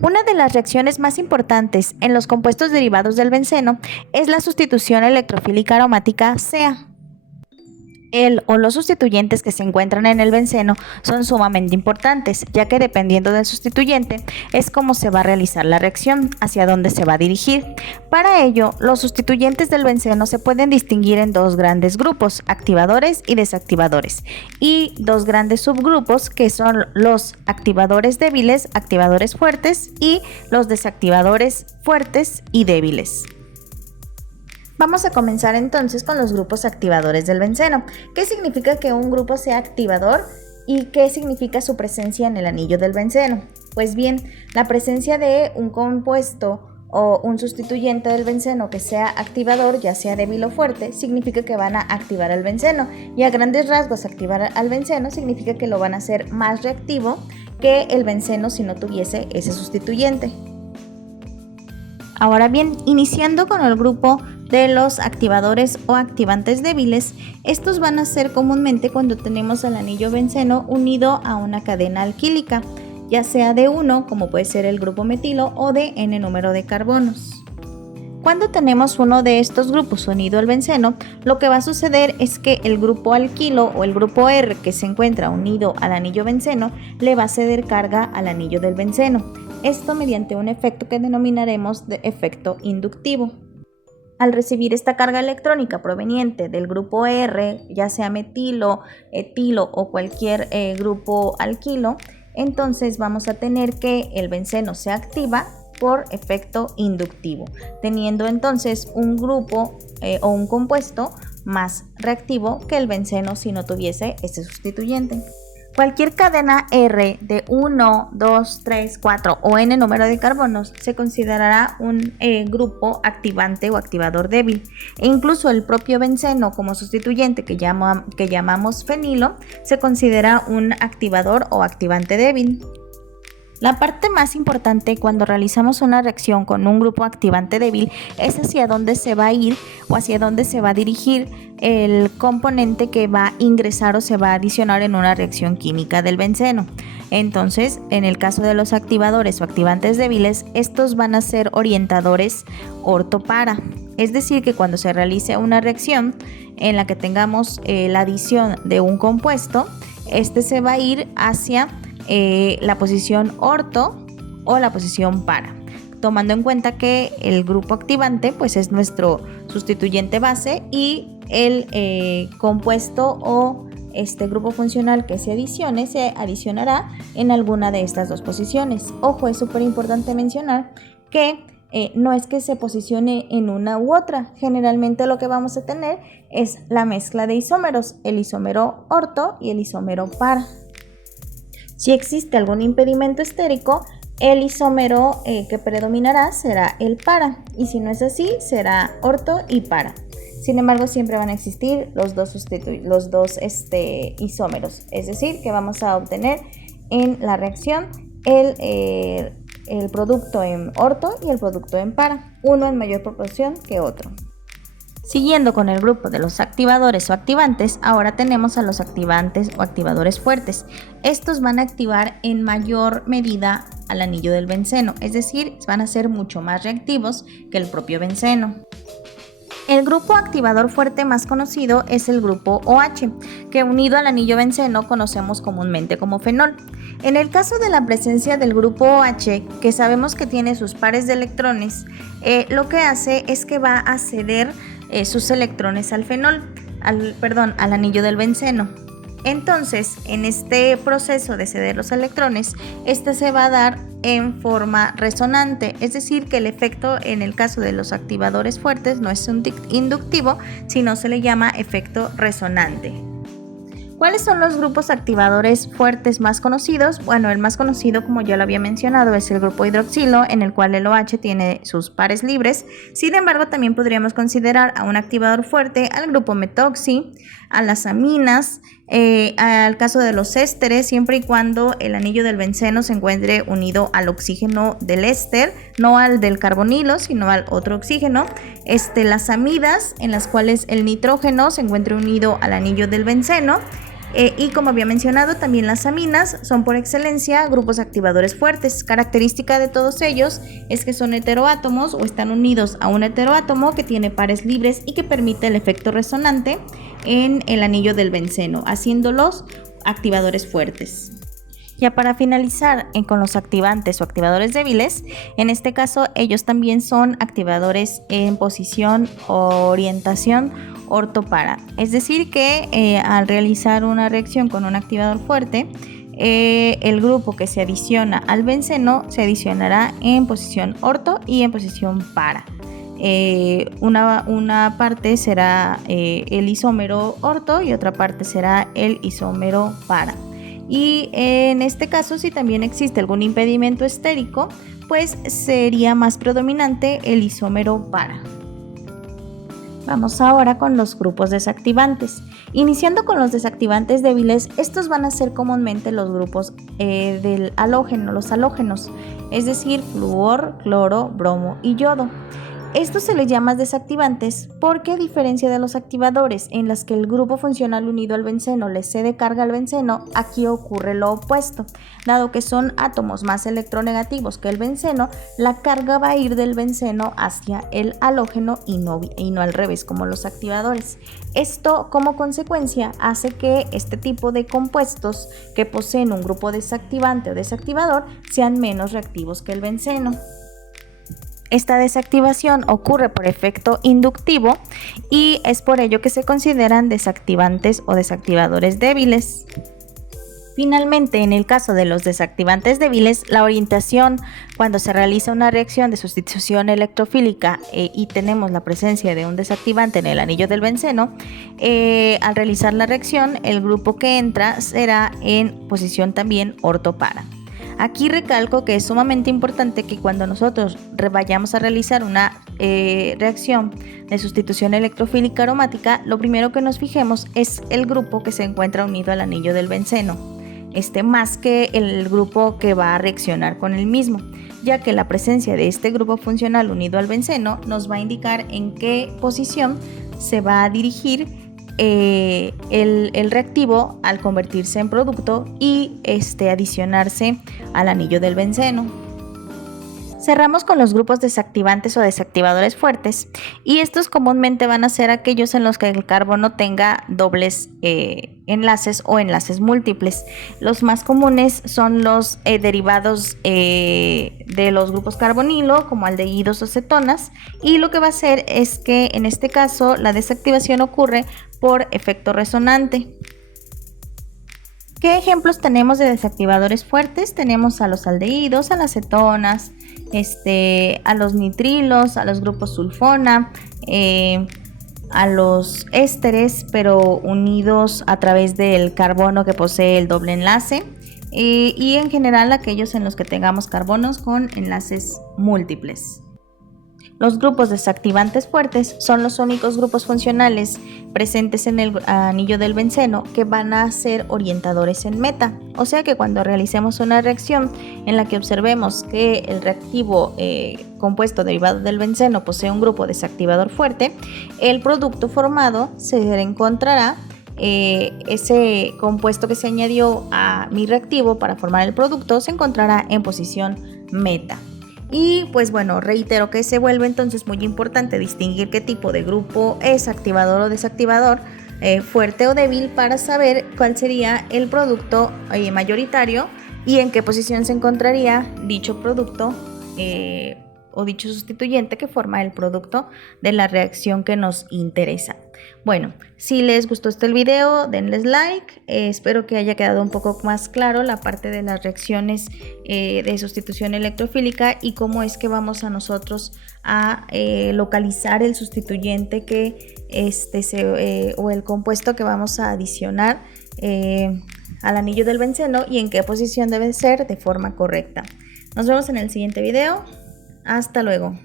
Una de las reacciones más importantes en los compuestos derivados del benceno es la sustitución electrofílica aromática CEA. El o los sustituyentes que se encuentran en el benceno son sumamente importantes, ya que dependiendo del sustituyente es cómo se va a realizar la reacción, hacia dónde se va a dirigir. Para ello, los sustituyentes del benceno se pueden distinguir en dos grandes grupos, activadores y desactivadores, y dos grandes subgrupos que son los activadores débiles, activadores fuertes, y los desactivadores fuertes y débiles. Vamos a comenzar entonces con los grupos activadores del benceno. ¿Qué significa que un grupo sea activador y qué significa su presencia en el anillo del benceno? Pues bien, la presencia de un compuesto o un sustituyente del benceno que sea activador, ya sea débil o fuerte, significa que van a activar al benceno, y a grandes rasgos activar al benceno significa que lo van a hacer más reactivo que el benceno si no tuviese ese sustituyente. Ahora bien, iniciando con el grupo de los activadores o activantes débiles, estos van a ser comúnmente cuando tenemos al anillo benceno unido a una cadena alquílica, ya sea de 1, como puede ser el grupo metilo, o de n número de carbonos. Cuando tenemos uno de estos grupos unido al benceno, lo que va a suceder es que el grupo alquilo o el grupo R que se encuentra unido al anillo benceno le va a ceder carga al anillo del benceno. Esto mediante un efecto que denominaremos de efecto inductivo. Al recibir esta carga electrónica proveniente del grupo R, ya sea metilo, etilo o cualquier grupo alquilo, entonces vamos a tener que el benceno se activa por efecto inductivo, teniendo entonces un grupo o un compuesto más reactivo que el benceno si no tuviese este sustituyente. Cualquier cadena R de 1, 2, 3, 4 o n número de carbonos se considerará un grupo activante o activador débil, e incluso el propio benceno como sustituyente que llamamos fenilo se considera un activador o activante débil. La parte más importante cuando realizamos una reacción con un grupo activante débil es hacia dónde se va a ir o hacia dónde se va a dirigir el componente que va a ingresar o se va a adicionar en una reacción química del benceno. Entonces, en el caso de los activadores o activantes débiles, estos van a ser orientadores orto-para. Es decir, que cuando se realice una reacción en la que tengamos la adición de un compuesto, este se va a ir hacia la posición orto o la posición para, tomando en cuenta que el grupo activante pues es nuestro sustituyente base y el compuesto o este grupo funcional que se adicione se adicionará en alguna de estas dos posiciones. Ojo, es súper importante mencionar que no es que se posicione en una u otra. Generalmente lo que vamos a tener es la mezcla de isómeros, el isómero orto y el isómero para. Si existe algún impedimento estérico, el isómero que predominará será el para, y si no es así, será orto y para. Sin embargo, siempre van a existir los dos isómeros, es decir, que vamos a obtener en la reacción el producto en orto y el producto en para, uno en mayor proporción que otro. Siguiendo con el grupo de los activadores o activantes, ahora tenemos a los activantes o activadores fuertes. Estos van a activar en mayor medida al anillo del benceno, es decir, van a ser mucho más reactivos que el propio benceno. El grupo activador fuerte más conocido es el grupo OH, que unido al anillo benceno conocemos comúnmente como fenol. En el caso de la presencia del grupo OH, que sabemos que tiene sus pares de electrones, lo que hace es que va a ceder sus electrones al al anillo del benceno. Entonces, en este proceso de ceder los electrones, este se va a dar en forma resonante, es decir, que el efecto en el caso de los activadores fuertes no es un inductivo, sino se le llama efecto resonante. ¿Cuáles son los grupos activadores fuertes más conocidos? Bueno, el más conocido, como ya lo había mencionado, es el grupo hidroxilo, en el cual el OH tiene sus pares libres. Sin embargo, también podríamos considerar a un activador fuerte al grupo metoxi, a las aminas, al caso de los ésteres, siempre y cuando el anillo del benceno se encuentre unido al oxígeno del éster, no al del carbonilo, sino al otro oxígeno. Las amidas, en las cuales el nitrógeno se encuentre unido al anillo del benceno. Y como había mencionado, también las aminas son por excelencia grupos activadores fuertes. Característica de todos ellos es que son heteroátomos o están unidos a un heteroátomo que tiene pares libres y que permite el efecto resonante en el anillo del benceno, haciéndolos activadores fuertes. Ya para finalizar con los activantes o activadores débiles, en este caso ellos también son activadores en posición o orientación orto-para. Es decir que al realizar una reacción con un activador fuerte, el grupo que se adiciona al benceno se adicionará en posición orto y en posición para. Una parte será el isómero orto y otra parte será el isómero para. Y en este caso, si también existe algún impedimento estérico, pues sería más predominante el isómero para. Vamos ahora con los grupos desactivantes. Iniciando con los desactivantes débiles, estos van a ser comúnmente los grupos del halógeno, los halógenos, es decir, flúor, cloro, bromo y yodo. Estos se les llama desactivantes porque, a diferencia de los activadores en las que el grupo funcional unido al benceno le cede carga al benceno, aquí ocurre lo opuesto. Dado que son átomos más electronegativos que el benceno, la carga va a ir del benceno hacia el halógeno y no al revés como los activadores. Esto, como consecuencia, hace que este tipo de compuestos que poseen un grupo desactivante o desactivador sean menos reactivos que el benceno. Esta desactivación ocurre por efecto inductivo y es por ello que se consideran desactivantes o desactivadores débiles. Finalmente, en el caso de los desactivantes débiles, la orientación cuando se realiza una reacción de sustitución electrofílica y tenemos la presencia de un desactivante en el anillo del benceno, al realizar la reacción, el grupo que entra será en posición también orto-para. Aquí recalco que es sumamente importante que cuando nosotros vayamos a realizar una reacción de sustitución electrofílica aromática, lo primero que nos fijemos es el grupo que se encuentra unido al anillo del benceno, más que el grupo que va a reaccionar con el mismo, ya que la presencia de este grupo funcional unido al benceno nos va a indicar en qué posición se va a dirigir el reactivo al convertirse en producto y adicionarse al anillo del benceno. Cerramos con los grupos desactivantes o desactivadores fuertes, y estos comúnmente van a ser aquellos en los que el carbono tenga dobles enlaces o enlaces múltiples. Los más comunes son los derivados de los grupos carbonilo, como aldehídos o cetonas, y lo que va a hacer es que en este caso la desactivación ocurre por efecto resonante. ¿Qué ejemplos tenemos de desactivadores fuertes? Tenemos a los aldehídos, a las cetonas, a los nitrilos, a los grupos sulfona, a los ésteres, pero unidos a través del carbono que posee el doble enlace, y en general aquellos en los que tengamos carbonos con enlaces múltiples. Los grupos desactivantes fuertes son los únicos grupos funcionales presentes en el anillo del benceno que van a ser orientadores en meta. O sea que cuando realicemos una reacción en la que observemos que el reactivo compuesto derivado del benceno posee un grupo desactivador fuerte, el producto formado se encontrará, ese compuesto que se añadió a mi reactivo para formar el producto se encontrará en posición meta. Y pues bueno, reitero que se vuelve entonces muy importante distinguir qué tipo de grupo es activador o desactivador, fuerte o débil, para saber cuál sería el producto mayoritario y en qué posición se encontraría dicho producto o dicho sustituyente que forma el producto de la reacción que nos interesa. Bueno, si les gustó el video, denles like. Espero que haya quedado un poco más claro la parte de las reacciones de sustitución electrofílica y cómo es que vamos a nosotros a localizar el sustituyente que o el compuesto que vamos a adicionar al anillo del benceno y en qué posición debe ser de forma correcta. Nos vemos en el siguiente video. Hasta luego.